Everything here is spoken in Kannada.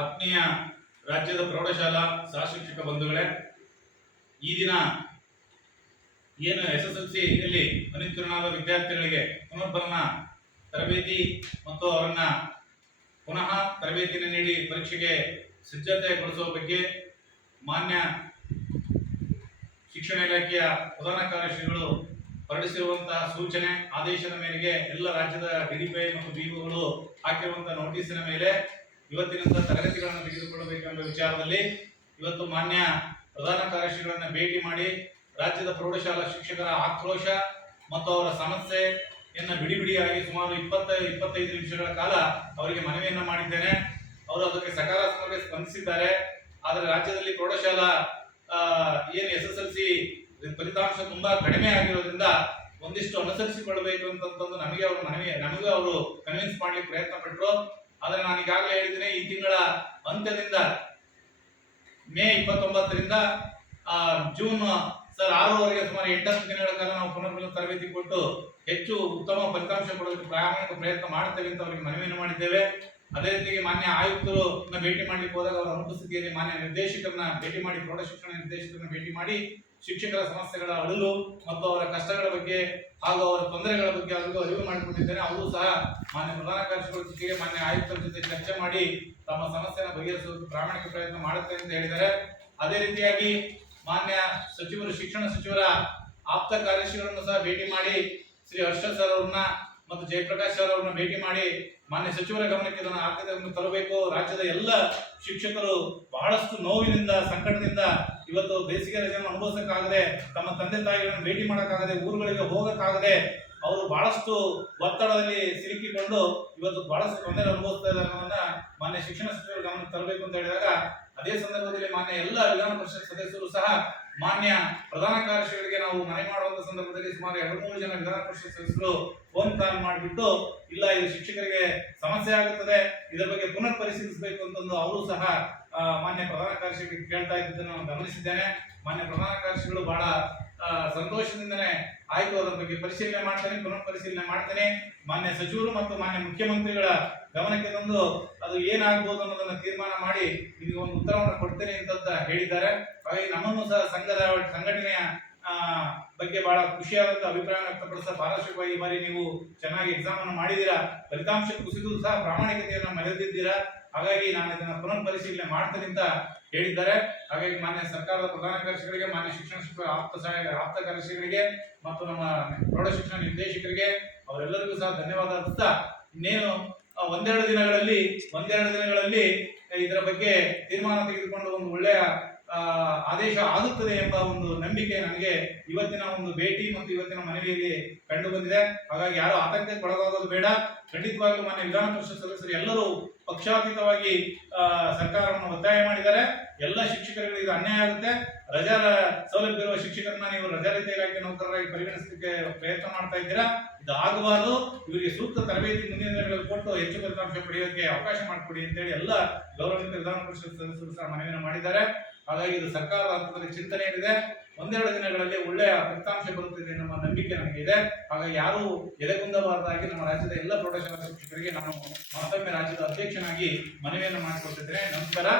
ಆತ್ಮೀಯ ರಾಜ್ಯದ ಪ್ರೌಢಶಾಲಾ ಸಹ ಶಿಕ್ಷಕ ಬಂಧುಗಳೇ, ಈ ದಿನ ಏನು SSLC ಯಲ್ಲಿ ಅನುತ್ತೀರ್ಣರಾದ ವಿದ್ಯಾರ್ಥಿಗಳಿಗೆ ಪುನರ್ಭರಣ ತರಬೇತಿ ಮತ್ತು ಅವರನ್ನ ಪುನಃ ತರಬೇತಿಯನ್ನು ನೀಡಿ ಪರೀಕ್ಷೆಗೆ ಸಿದ್ಧತೆಗೊಳಿಸುವ ಬಗ್ಗೆ ಮಾನ್ಯ ಶಿಕ್ಷಣ ಇಲಾಖೆಯ ಪ್ರಧಾನ ಕಾರ್ಯದರ್ಶಿಗಳು ಹೊರಡಿಸಿರುವಂತಹ ಸೂಚನೆ ಆದೇಶದ ಮೇರೆಗೆ ಎಲ್ಲ ರಾಜ್ಯದ DDPI ಮತ್ತು BOಗಳು ಹಾಕಿರುವಂತಹ ನೋಟಿಸಿನ ಮೇಲೆ ಇವತ್ತಿನಿಂದ ತರಗತಿಗಳನ್ನು ತೆಗೆದುಕೊಳ್ಳಬೇಕೆಂಬ ವಿಚಾರದಲ್ಲಿ ಇವತ್ತು ಮಾನ್ಯ ಪ್ರಧಾನ ಕಾರ್ಯದರ್ಶಿಗಳನ್ನು ಭೇಟಿ ಮಾಡಿ ರಾಜ್ಯದ ಪ್ರೌಢಶಾಲಾ ಶಿಕ್ಷಕರ ಆಕ್ರೋಶ ಮತ್ತು ಅವರ ಸಮಸ್ಯೆಯನ್ನು ಬಿಡಿಯಾಗಿ ಸುಮಾರು 20-25 ನಿಮಿಷಗಳ ಕಾಲ ಅವರಿಗೆ ಮನವಿಯನ್ನು ಮಾಡಿದ್ದೇನೆ. ಅವರು ಅದಕ್ಕೆ ಸಕಾರಾತ್ಮಕವಾಗಿ ಸ್ಪಂದಿಸಿದ್ದಾರೆ. ಆದರೆ ರಾಜ್ಯದಲ್ಲಿ ಪ್ರೌಢಶಾಲಾ ಏನು SSLC ಫಲಿತಾಂಶ ತುಂಬಾ ಕಡಿಮೆ ಆಗಿರೋದ್ರಿಂದ ಒಂದಿಷ್ಟು ಅನುಸರಿಸಿಕೊಳ್ಳಬೇಕು ಅಂತಂದು ನಮಗೆ ಅವರು ಕನ್ವಿನ್ಸ್ ಮಾಡ್ಲಿಕ್ಕೆ ಪ್ರಯತ್ನ ಪಟ್ಟರು. ಆದರೆ ನಾನು ಈಗಾಗಲೇ ಹೇಳಿದ್ದೀನಿ, ಈ ತಿಂಗಳ ಅಂತ್ಯದಿಂದ ಮೇ 29ರಿಂದ ಜೂನ್ 6ರವರೆಗೆ ಸುಮಾರು 8 ದಿನಗಳ ಕಾಲ ನಾವು ಪುನರ್ಭರಣ ತರಬೇತಿ ಕೊಟ್ಟು ಹೆಚ್ಚು ಉತ್ತಮ ಫಲಿತಾಂಶ ಕೊಡೋದಕ್ಕೆ ಪ್ರಾಮಾಣಿಕ ಪ್ರಯತ್ನ ಮಾಡುತ್ತೇವೆ ಅಂತ ಅವರಿಗೆ ಮನವಿಯನ್ನು ಮಾಡಿದ್ದೇವೆ. ಅದೇ ರೀತಿಯಾಗಿ ಮಾನ್ಯ ಆಯುಕ್ತರನ್ನ ಭೇಟಿ ಮಾಡ್ಲಿಕ್ಕೆ ಹೋದಾಗ ಅವರ ಅನುಪಸ್ಥಿತಿಯಲ್ಲಿ ಮಾನ್ಯ ನಿರ್ದೇಶಕರನ್ನ ಭೇಟಿ ಮಾಡಿ ಪ್ರೌಢ ಶಿಕ್ಷಣ ನಿರ್ದೇಶಕರನ್ನ ಭೇಟಿ ಮಾಡಿ ಶಿಕ್ಷಕರ ಸಮಸ್ಯೆಗಳ ಅಳಲು ಮತ್ತು ಅವರ ಕಷ್ಟಗಳ ಬಗ್ಗೆ ಹಾಗೂ ಅವರ ತೊಂದರೆಗಳ ಬಗ್ಗೆ ಅವರಿಗೂ ಅರಿವು ಮಾಡಿಕೊಂಡಿದ್ದೇನೆ. ಅವರು ಸಹ ಮಾನ್ಯ ಪ್ರಧಾನ ಕಾರ್ಯದರ್ಶಿಗಳ ಜೊತೆಗೆ ಮಾನ್ಯ ಆಯುಕ್ತರ ಜೊತೆ ಚರ್ಚೆ ಮಾಡಿ ತಮ್ಮ ಸಮಸ್ಯೆಯನ್ನು ಬಗೆಹರಿಸುವ ಪ್ರಾಮಾಣಿಕ ಪ್ರಯತ್ನ ಮಾಡುತ್ತೆ ಅಂತ ಹೇಳಿದ್ದಾರೆ. ಅದೇ ರೀತಿಯಾಗಿ ಮಾನ್ಯ ಸಚಿವರು, ಶಿಕ್ಷಣ ಸಚಿವರ ಆಪ್ತ ಕಾರ್ಯದರ್ಶಿಗಳನ್ನು ಸಹ ಭೇಟಿ ಮಾಡಿ ಶ್ರೀ ಹರ್ಷ ಸರ್ ಅವ್ರನ್ನ ಮತ್ತು ಜಯಪ್ರಕಾಶ್ ಸರ್ ಅವ್ರನ್ನ ಭೇಟಿ ಮಾಡಿ ಮಾನ್ಯ ಸಚಿವರ ಗಮನಕ್ಕೆ ಇದನ್ನು ಆದ್ಯತೆಯನ್ನು ತರಬೇಕು. ರಾಜ್ಯದ ಎಲ್ಲ ಶಿಕ್ಷಕರು ಬಹಳಷ್ಟು ನೋವಿನಿಂದ, ಸಂಕಟದಿಂದ ಇವತ್ತು ಬೇಸಿಗೆ ರಜೆಯನ್ನು ಅನುಭವಿಸಕ್ಕಾಗದೆ, ತಮ್ಮ ತಂದೆ ತಾಯಿಗಳನ್ನು ಭೇಟಿ ಮಾಡೋಕ್ಕಾಗದೆ, ಊರುಗಳಿಗೆ ಹೋಗಕ್ಕಾಗದೆ ಅವರು ಬಹಳಷ್ಟು ಒತ್ತಡದಲ್ಲಿ ಸಿಲುಕಿಕೊಂಡು ಇವತ್ತು ಬಹಳಷ್ಟು ತೊಂದರೆ ಅನುಭವಿಸ್ತಾ ಇದ್ದಾರೆ ಅನ್ನೋದನ್ನ ಮಾನ್ಯ ಶಿಕ್ಷಣ ಸಚಿವರ ಗಮನಕ್ಕೆ ತರಬೇಕು ಅಂತ ಹೇಳಿದಾಗ, ಅದೇ ಸಂದರ್ಭದಲ್ಲಿ ಮಾನ್ಯ ಎಲ್ಲ ವಿಧಾನ ಪರಿಷತ್ ಸದಸ್ಯರು ಸಹ ಮಾನ್ಯ ಪ್ರಧಾನ ಕಾರ್ಯದರ್ಶಿಗಳಿಗೆ ನಾವು ಮನವಿ ಮಾಡುವಂತ ಸಂದರ್ಭದಲ್ಲಿ ಸುಮಾರು 2-3 ಜನ ವಿಧಾನ ಪರಿಷತ್ ಸದಸ್ಯರು ಫೋನ್ ಕಾಲ್ ಮಾಡಿಬಿಟ್ಟು, ಇಲ್ಲ ಇದು ಶಿಕ್ಷಕರಿಗೆ ಸಮಸ್ಯೆ ಆಗುತ್ತದೆ, ಇದರ ಬಗ್ಗೆ ಪುನರ್ ಪರಿಶೀಲಿಸಬೇಕು ಅಂತಂದು ಅವರು ಸಹ ಮಾನ್ಯ ಪ್ರಧಾನ ಕಾರ್ಯದರ್ಶಿಗಳಿಗೆ ಕೇಳ್ತಾ ಇದ್ದನ್ನು ನಾನು ಗಮನಿಸಿದ್ದೇನೆ. ಮಾನ್ಯ ಪ್ರಧಾನ ಕಾರ್ಯದರ್ಶಿಗಳು ಬಹಳ ಸಂತೋಷದಿಂದನೇ ಆಯ್ತು, ಅದರ ಬಗ್ಗೆ ಪರಿಶೀಲನೆ ಮಾಡ್ತೇನೆ, ಪುನರ್ ಪರಿಶೀಲನೆ ಮಾಡ್ತೇನೆ, ಮಾನ್ಯ ಸಚಿವರು ಮತ್ತು ಮಾನ್ಯ ಮುಖ್ಯಮಂತ್ರಿಗಳ ಗಮನಕ್ಕೆ ತಂದು ಅದು ಏನಾಗಬಹುದು ಅನ್ನೋದನ್ನ ತೀರ್ಮಾನ ಮಾಡಿ ಇದಕ್ಕೆ ಒಂದು ಉತ್ತರವನ್ನು ಕೊಡ್ತೇನೆ ಅಂತ ಹೇಳಿದ್ದಾರೆ. ಹಾಗಾಗಿ ನಮ್ಮನ್ನು ಸಹ ಸಂಘಟನೆಯ ಬಗ್ಗೆ ಬಹಳ ಖುಷಿಯಾದಂತ ಅಭಿಪ್ರಾಯ ವ್ಯಕ್ತಪಡಿಸ ಪಾರದರ್ಶಕವಾಗಿ ಈ ಬಾರಿ ನೀವು ಚೆನ್ನಾಗಿ ಎಕ್ಸಾಮ್ ಅನ್ನು ಮಾಡಿದ್ದೀರಾ, ಫಲಿತಾಂಶ ಕುಸಿದು ಸಹ ಪ್ರಾಮಾಣಿಕತೆಯನ್ನು ಮೆರೆದಿದ್ದೀರಾ, ಹಾಗಾಗಿ ನಾನು ಇದನ್ನ ಪುನರ್ ಪರಿಶೀಲನೆ ಮಾಡ್ತೇನೆ ಅಂತ ಹೇಳಿದ್ದಾರೆ. ಹಾಗಾಗಿ ಮಾನ್ಯ ಸರ್ಕಾರದ ಪ್ರಧಾನ ಕಾರ್ಯದರ್ಶಿಗಳಿಗೆ, ಮಾನ್ಯ ಶಿಕ್ಷಣ ಆಪ್ತ ಕಾರ್ಯದರ್ಶಿಗಳಿಗೆ ಮತ್ತು ನಮ್ಮ ಪ್ರೌಢ ಶಿಕ್ಷಣ ನಿರ್ದೇಶಕರಿಗೆ ಅವರೆಲ್ಲರಿಗೂ ಸಹ ಧನ್ಯವಾದ ಅರ್ಪಿಸ್ತಾ, ಇನ್ನೇನು ಒಂದೆರಡು ದಿನಗಳಲ್ಲಿ ಇದರ ಬಗ್ಗೆ ತೀರ್ಮಾನ ತೆಗೆದುಕೊಂಡು ಒಂದು ಒಳ್ಳೆಯ ಆದೇಶ ಆಗುತ್ತದೆ ಎಂಬ ಒಂದು ನಂಬಿಕೆ ನನಗೆ ಇವತ್ತಿನ ಒಂದು ಭೇಟಿ ಮತ್ತು ಇವತ್ತಿನ ಮನವಿಯಲ್ಲಿ ಕಂಡು ಬಂದಿದೆ. ಹಾಗಾಗಿ ಯಾರು ಆತಂಕಕ್ಕೆ ಒಳಗಾಗೋದು ಬೇಡ. ಖಂಡಿತವಾಗ್ಲೂ ಮಾನ್ಯ ವಿಧಾನ ಪರಿಷತ್ ಸದಸ್ಯರು ಎಲ್ಲರೂ ಪಕ್ಷಾತೀತವಾಗಿ ಸರ್ಕಾರವನ್ನು ಒತ್ತಾಯ ಮಾಡಿದ್ದಾರೆ. ಎಲ್ಲ ಶಿಕ್ಷಕರಿಗೆ ಇದು ಅನ್ಯಾಯ ಆಗುತ್ತೆ. ರಜಾ ಸೌಲಭ್ಯ ಇರುವ ಶಿಕ್ಷಕರನ್ನ ನೀವು ರಜಾರಹಿತ ಇಲಾಖೆ ನೌಕರರಾಗಿ ಪರಿಗಣಿಸಲಿಕ್ಕೆ ಪ್ರಯತ್ನ ಮಾಡ್ತಾ ಇದ್ದೀರಾ. ಇದು ಆಗಬಾರದು. ಇವರಿಗೆ ಸೂಕ್ತ ತರಬೇತಿ ಮುಂದಿನ ದಿನಗಳಲ್ಲಿ ಕೊಟ್ಟು ಹೆಚ್ಚು ಫಲಿತಾಂಶ ಪಡೆಯೋಕೆ ಅವಕಾಶ ಮಾಡಿಕೊಡಿ ಅಂತೇಳಿ ಎಲ್ಲ ಗೌರವಾನ್ವಿತ ವಿಧಾನ ಪರಿಷತ್ ಸದಸ್ಯರು ಸಹ ಮನವಿಯನ್ನು ಮಾಡಿದ್ದಾರೆ. ಹಾಗಾಗಿ ಇದು ಸರ್ಕಾರದ ಹಂತದಲ್ಲಿ ಚಿಂತನೆ ಏನಿದೆ, ಒಂದೆರಡು ದಿನಗಳಲ್ಲಿ ಒಳ್ಳೆಯ ಫಲಿತಾಂಶ ಬರುತ್ತದೆ ನಮ್ಮ ನಂಬಿಕೆ ನಮಗಿದೆ. ಹಾಗಾಗಿ ಯಾರು ಎದೆಗುಂದಬಾರದಾಗಿ ನಮ್ಮ ರಾಜ್ಯದ ಎಲ್ಲ ಪ್ರೌಢಶಾಲಾ ಶಿಕ್ಷಕರಿಗೆ ನಾನು ಮತ್ತೊಮ್ಮೆ ರಾಜ್ಯದ ಅಧ್ಯಕ್ಷನಾಗಿ ಮನವಿಯನ್ನು ಮಾಡಿಕೊಟ್ಟಿದ್ದೇನೆ. ನಮಸ್ಕಾರ.